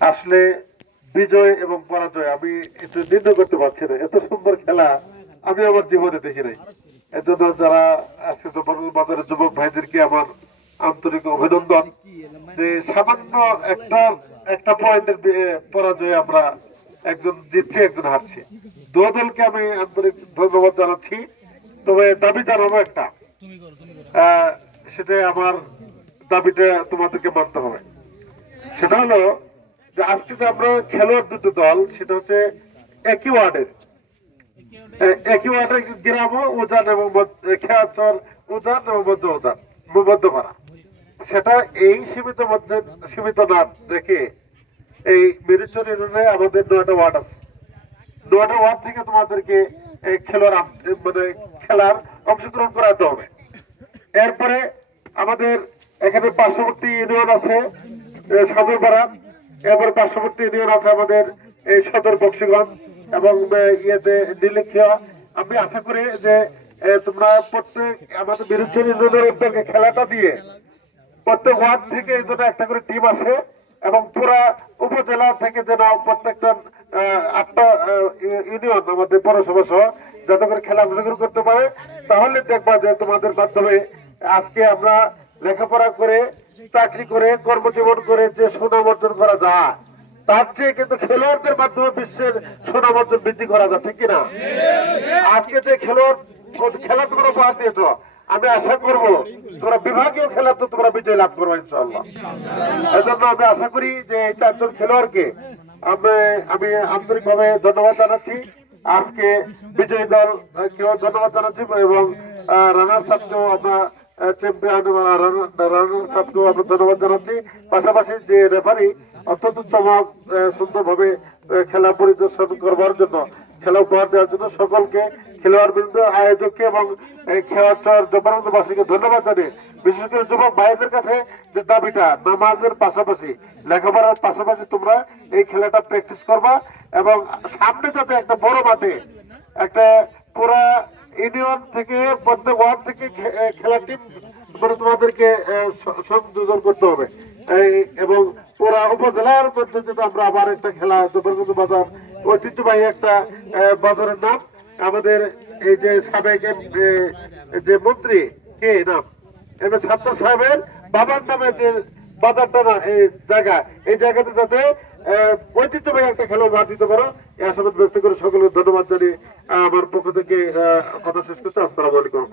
আসলে বিজয় এবং পরাজয় আমি একটু নির্ণয় করতে পারছি না। এত সুন্দর খেলা আমি আমার জীবনে দেখি নাই। এজন্য যারা আজকে বাজারের যুবক ভাইদেরকে আমার আন্তরিক অভিনন্দন, যে সামান্য একটা একটা পয়েন্টের পরাজয়ে আমরা একজন জিতছি একজন হারছি। দু দলকে আমি আন্তরিক ধন্যবাদ জানাচ্ছি। তবে দাবি জানাবো একটা, সেটা আমার দাবিটা তোমাদেরকে মানতে হবে। সেটা হলো যে আজকে যে আমরা খেলোয়াড় দুটো দল, সেটা হচ্ছে একই ওয়ার্ডের, একই ওয়ার্ডের গ্রাম উজান এবং খেয়াচর উজান এবং মধ্যপাড়া। সেটা এই সীমিত না রেখে এই মিরুচর ইউনিয়নে আমাদের 9টা ওয়ার্ড আছে। 9টা ওয়ার্ড থেকে তোমাদেরকে এই মানে খেলার অংশগ্রহণ করাতে হবে। এরপরে আমাদের এখানে পার্শ্ববর্তী ইউনিয়ন আছে সদরপাড়া, এরপরে পার্শ্ববর্তী ইউনিয়ন আছে আমাদের এই সদর বক্সিগঞ্জ এবং ইয়েতে নীলক্ষিয়া। আমি আশা করি যে তোমরা প্রত্যেক আমাদের বিরুদ্ধে ইউনিয়নের উদ্যোগে খেলাটা দিয়ে প্রত্যেক ওয়ার্ড থেকে এই জন্য একটা করে টিম আছে এবং পুরা উপজেলা থেকে যেন প্রত্যেকটা 8টা ইউনিয়ন আমাদের পৌরসভা সহ যাতে করে খেলা অংশগ্রহণ করতে পারে। তাহলে দেখবা যে তোমাদের মাধ্যমে আজকে আমরা লেখাপড়া করে চাকরি করে কর্মজীবন করে যে সুনাম অর্জন করা যায়, তার চেয়ে কিন্তু খেলোয়াড়দের মাধ্যমে বিশ্বের সুনাম অর্জন বৃদ্ধি করা যায়, ঠিক কিনা? আজকে যে খেলা তোমরা উপহার দিয়েছ, আমি আশা করব তোমরা বিভাগীয় খেলা তো তোমরা বিজয় লাভ করবো ইনশাআল্লাহ। এজন্য আমি আশা করি যে এই 4 জন খেলোয়াড়কে আমি আন্তরিক ভাবে ধন্যবাদ জানাচ্ছি। আজকে বিজয়ী দল কেউ ধন্যবাদ জানাচ্ছি এবং রানার্স আপকেও আমরা চ্যাম্পিয়ন রানার্স আপকেও আমরা ধন্যবাদ জানাচ্ছি। পাশাপাশি যে রেফারি অত্যন্ত চমক সুন্দরভাবে খেলা পরিদর্শন করবার জন্য, খেলা উপহার দেওয়ার জন্য সকলকে, খেলোয়াড় বৃন্দ, আয়োজককে এবং খেলোয়াড় জবরদবাসীকে ধন্যবাদ জানিয়ে বিশেষ করে যুবক ভাইদের কাছে যে দাবিটা, নামাজের পাশাপাশি লেখাপড়ার পাশাপাশি তোমরা এই খেলাটা প্র্যাকটিস করবা এবং সামনে যাতে একটা বড় মাঠে একটা পুরা ইউনিয়ন থেকে প্রত্যেক ওয়ার্ড থেকে খেলার টিম তোমাদেরকে সংযোজন করতে হবে এবং পুরা উপজেলার মধ্যে যদি আমরা আবার একটা খেলা জবরদস্ত বাজার ঐতিহ্যবাহী একটা বাজারের নাম আমাদের এই যে সাবেক যে মন্ত্রী কে নাম ছাত্র সাহেবের বাবার নামে যে বাজারটা না এই জায়গাতে যাতে ঐতিহ্যবাহী একটা খেলা উপহার দিতে পারো, এই আশাবাদ ব্যক্ত করে সকলকে ধন্যবাদ জানিয়ে আমার পক্ষ থেকে কথা শেষ করতে। আসসালামু আলাইকুম।